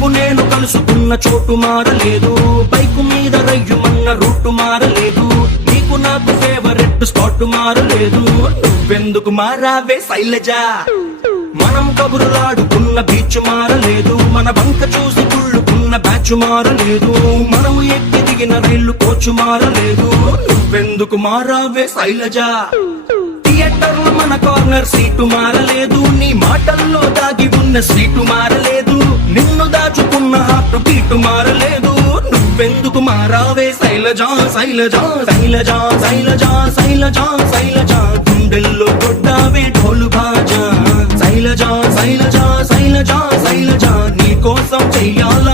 నువ్వు నేను కలుసుకున్న చోటు మారలేదు, బైకు మీద రయ్యుమన్న రూటు మారలేదు, నీకు నాకు ఫేవరెట్ స్పాట్ మారలేదు. నువ్వెందుకు మారావే శైలజ? మనం కబురులాడుకున్న బీచ్ మారలేదు, మన బంక చూసి కుళ్ళుకున్న బ్యాచ్ మారలేదు, మనం ఎక్కి దిగిన రైలు కోచు మారలేదు. నువ్వెందుకు మారావే శైలజ? థియేటర్లో మన కార్నర్ సీటు మారలేదు, నీ మాటల్లో దాగి ఉన్న సీటు మారలేదు, నిన్ను దాచుకున్న హార్ట్ బీటు మారలేదు. నువ్వెందుకు మారావే శైలజ? శైలజ శైలజ శైలజ శైలజ శైలజ గుండెల్లో కొట్టావే ఢోలు బాజా. శైలజ శైలజ శైలజ శైలజ నీ కోసం చెయ్యాల